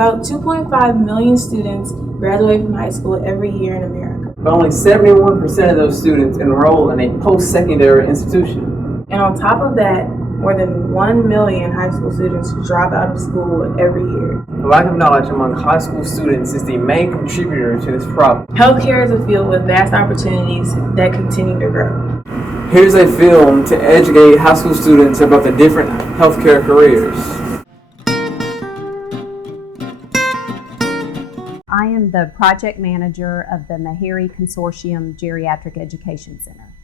About 2.5 million students graduate from high school every year in America. But only 71% of those students enroll in a post-secondary institution. And on top of that, more than 1 million high school students drop out of school every year. The lack of knowledge among high school students is the main contributor to this problem. Healthcare is a field with vast opportunities that continue to grow. Here's a film to educate high school students about the different healthcare careers. I am the project manager of the Meharry Consortium Geriatric Education Center.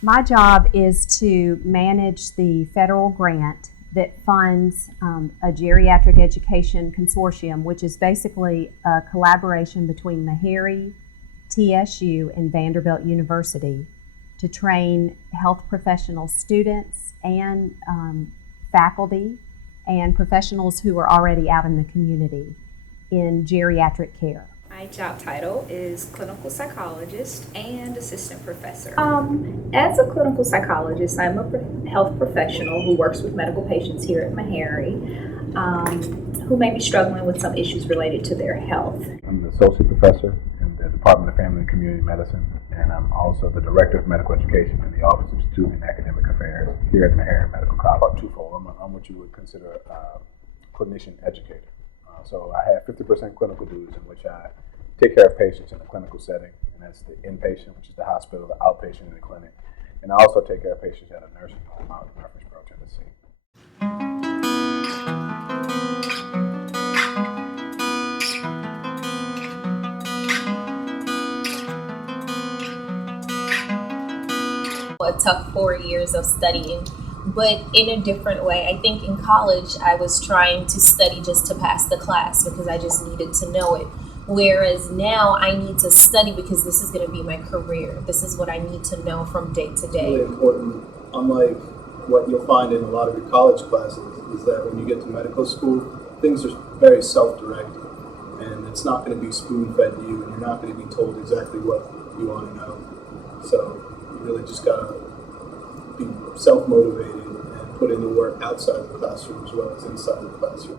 My job is to manage the federal grant that funds a geriatric education consortium, which is basically a collaboration between Meharry, TSU, and Vanderbilt University to train health professional students and faculty and professionals who are already out in the community in geriatric care. My job title is clinical psychologist and assistant professor. As a clinical psychologist, I'm a health professional who works with medical patients here at Meharry who may be struggling with some issues related to their health. I'm the associate professor in the Department of Family and Community Medicine, and I'm also the director of medical education in the Office of Student and Academic Affairs here at Meharry Medical College. Twofold. I'm what you would consider a clinician educator. So I have 50% clinical duties in which I take care of patients in a clinical setting, and that's the inpatient, which is the hospital, the outpatient in the clinic. And I also take care of patients at a nursing home out in Murfreesboro, Tennessee. A tough 4 years of studying, but in a different way. I think in college I was trying to study just to pass the class because I just needed to know it. Whereas now I need to study because this is going to be my career. This is what I need to know from day to day. Really important, unlike what you'll find in a lot of your college classes, is that when you get to medical school, things are very self-directed. And it's not going to be spoon-fed to you, and you're not going to be told exactly what you want to know. So you really just got to be self-motivated and put in the work outside of the classroom as well as inside the classroom.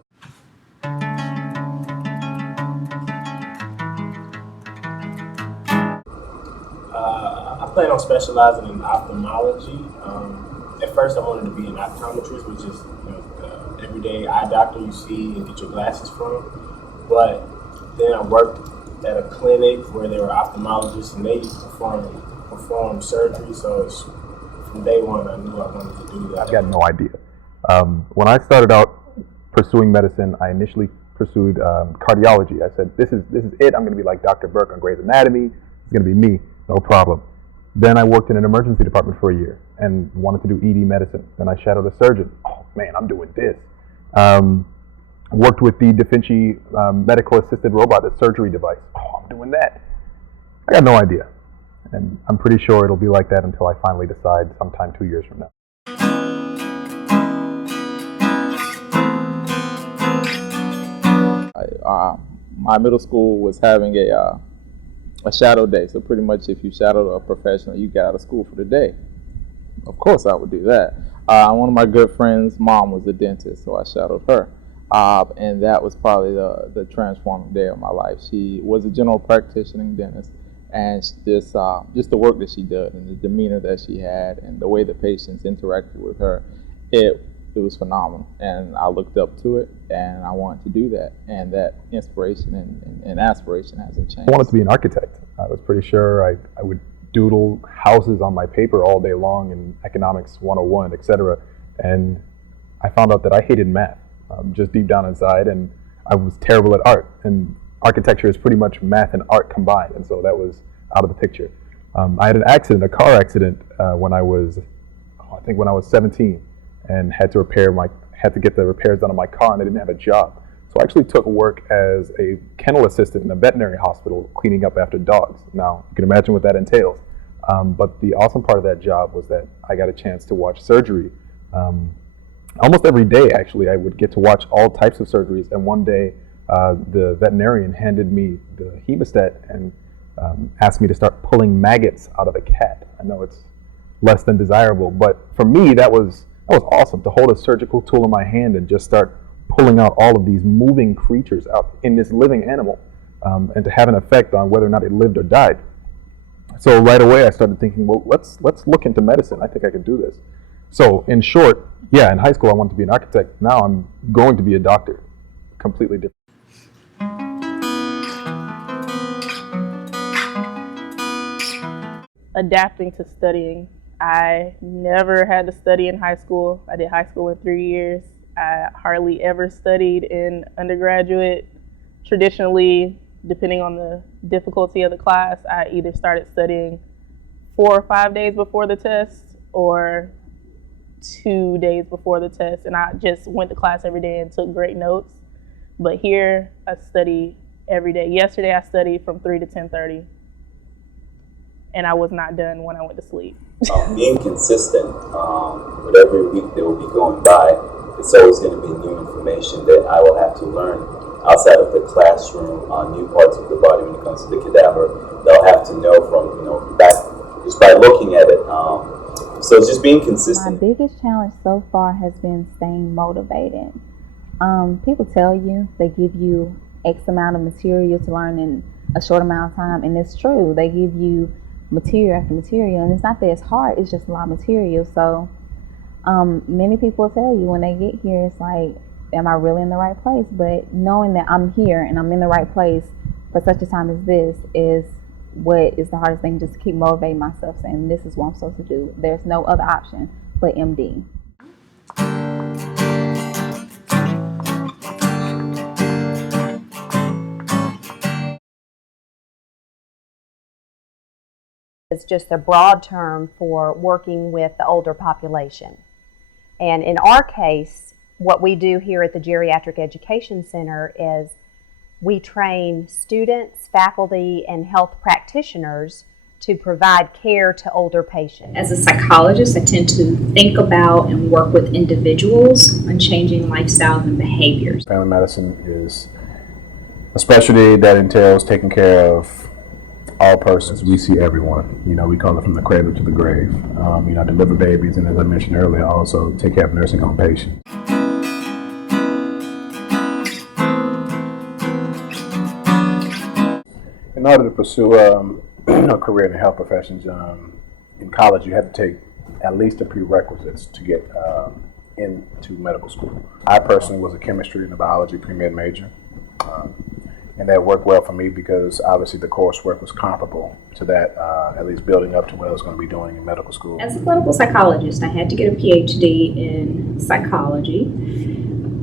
I plan on specializing in ophthalmology. At first I wanted to be an optometrist, which is the everyday eye doctor you see and get your glasses from. But then I worked at a clinic where there were ophthalmologists and they perform surgery, so it's, from day one I knew I wanted to do that. I got no idea. When I started out pursuing medicine, I initially pursued cardiology. I said, this is it. I'm going to be like Dr. Burke on Grey's Anatomy. It's going to be me, no problem. Then I worked in an emergency department for a year and wanted to do ED medicine. Then I shadowed a surgeon. Oh man, I'm doing this. Worked with the Da Vinci medical assisted robot, the surgery device. Oh, I'm doing that. I got no idea. And I'm pretty sure it'll be like that until I finally decide sometime 2 years from now. My middle school was having a shadow day. So pretty much if you shadowed a professional, you got out of school for the day. Of course I would do that. One of my good friends' mom was a dentist, so I shadowed her. And that was probably the transforming day of my life. She was a general practitioning dentist, and just the work that she did and the demeanor that she had and the way the patients interacted with her, it was phenomenal. And I looked up to it, and I wanted to do that. And that inspiration and aspiration hasn't changed. I wanted to be an architect. I was pretty sure I would doodle houses on my paper all day long in economics 101, etc. And I found out that I hated math, just deep down inside, and I was terrible at art. And architecture is pretty much math and art combined, and so that was out of the picture. I had an accident, a car accident, when I was 17, and had to get the repairs done on my car, and I didn't have a job. So I actually took work as a kennel assistant in a veterinary hospital, cleaning up after dogs. Now, you can imagine what that entails. But the awesome part of that job was that I got a chance to watch surgery. Almost every day, actually, I would get to watch all types of surgeries. And one day, the veterinarian handed me the hemostat and asked me to start pulling maggots out of a cat. I know it's less than desirable, but for me, that was awesome, to hold a surgical tool in my hand and just start pulling out all of these moving creatures out in this living animal, and to have an effect on whether or not it lived or died. So right away I started thinking, well, let's look into medicine. I think I can do this. So in short, yeah, in high school I wanted to be an architect. Now I'm going to be a doctor. Completely different. Adapting to studying. I never had to study in high school. I did high school in 3 years. I hardly ever studied in undergraduate. Traditionally, depending on the difficulty of the class, I either started studying 4 or 5 days before the test or 2 days before the test, and I just went to class every day and took great notes. But here, I study every day. Yesterday, I studied from 3 to 10:30, and I was not done when I went to sleep. Being consistent with every week that will be going by, it's always going to be new information that I will have to learn outside of the classroom on new parts of the body when it comes to the cadaver. They'll have to know from, back just by looking at it. So it's just being consistent. My biggest challenge so far has been staying motivated. People tell you, they give you X amount of material to learn in a short amount of time, and it's true. They give you material after material, and it's not that it's hard, it's just a lot of material. So many people tell you when they get here, it's like, am I really in the right place? But knowing that I'm here and I'm in the right place for such a time as this is what is the hardest thing, just to keep motivating myself, saying this is what I'm supposed to do. There's no other option but MD. It's just a broad term for working with the older population. And in our case, what we do here at the Geriatric Education Center is we train students, faculty, and health practitioners to provide care to older patients. As a psychologist, I tend to think about and work with individuals on changing lifestyles and behaviors. Family medicine is a specialty that entails taking care of all persons. We see everyone. We call it from the cradle to the grave. I deliver babies, and as I mentioned earlier, also take care of nursing home patients. In order to pursue a career in the health professions, in college you have to take at least the prerequisites to get into medical school. I personally was a chemistry and a biology pre-med major. And that worked well for me because obviously the coursework was comparable to that, at least building up to what I was going to be doing in medical school. As a clinical psychologist, I had to get a PhD in psychology.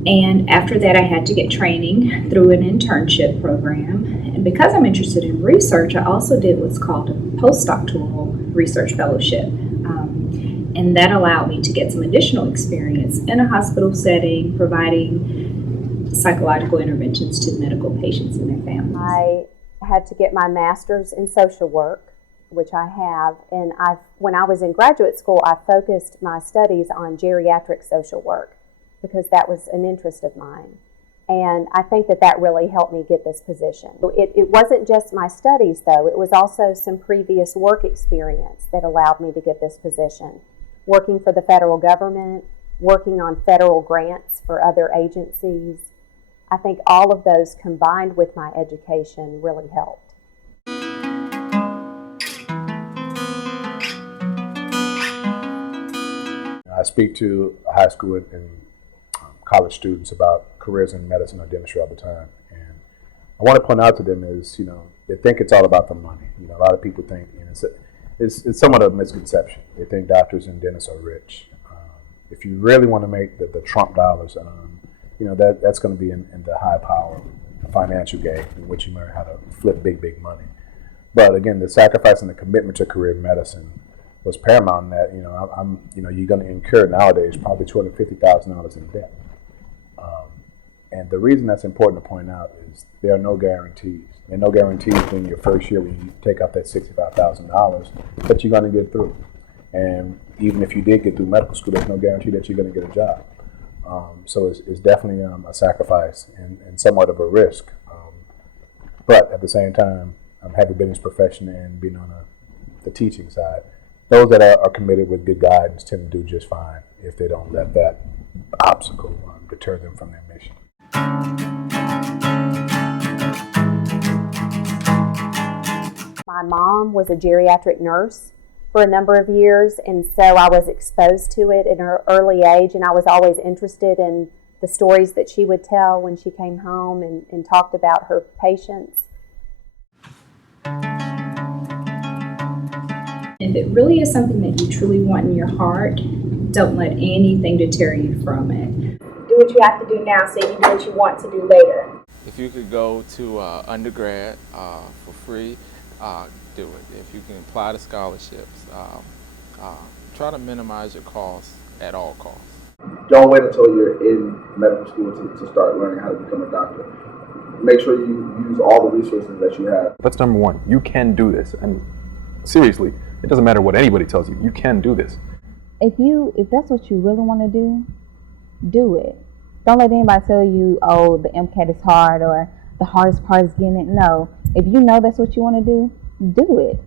And after that, I had to get training through an internship program. And because I'm interested in research, I also did what's called a postdoctoral research fellowship. And that allowed me to get some additional experience in a hospital setting, providing psychological interventions to medical patients and their families. I had to get my master's in social work, which I have, and when I was in graduate school, I focused my studies on geriatric social work because that was an interest of mine. And I think that really helped me get this position. It wasn't just my studies, though. It was also some previous work experience that allowed me to get this position. Working for the federal government, working on federal grants for other agencies. I think all of those combined with my education really helped. I speak to high school and college students about careers in medicine or dentistry all the time. And I want to point out to them is, they think it's all about the money. A lot of people think, it's somewhat of a misconception. They think doctors and dentists are rich. If you really want to make the Trump dollars, that's going to be in the high power financial game in which you learn how to flip big money. But again, the sacrifice and the commitment to career medicine was paramount in that, you're going to incur nowadays probably $250,000 in debt. And the reason that's important to point out is there are no guarantees. There are no guarantees in your first year when you take out that $65,000 that you're going to get through. And even if you did get through medical school, there's no guarantee that you're going to get a job. So it's definitely a sacrifice and somewhat of a risk. But at the same time, having been in this profession and being on the teaching side, those that are committed with good guidance tend to do just fine if they don't let that obstacle deter them from their mission. My mom was a geriatric nurse for a number of years, and so I was exposed to it at an early age, and I was always interested in the stories that she would tell when she came home and talked about her patients. If it really is something that you truly want in your heart, don't let anything deter you from it. Do what you have to do now so you can do what you want to do later. If you could go to undergrad for free, do it. If you can apply to scholarships, try to minimize your costs at all costs. Don't wait until you're in medical school to start learning how to become a doctor. Make sure you use all the resources that you have. That's number one. You can do this. And seriously, it doesn't matter what anybody tells you. You can do this. If that's what you really want to do it. Don't let anybody tell you, oh, the MCAT is hard or the hardest part is getting it. No. If you know that's what you want to do it.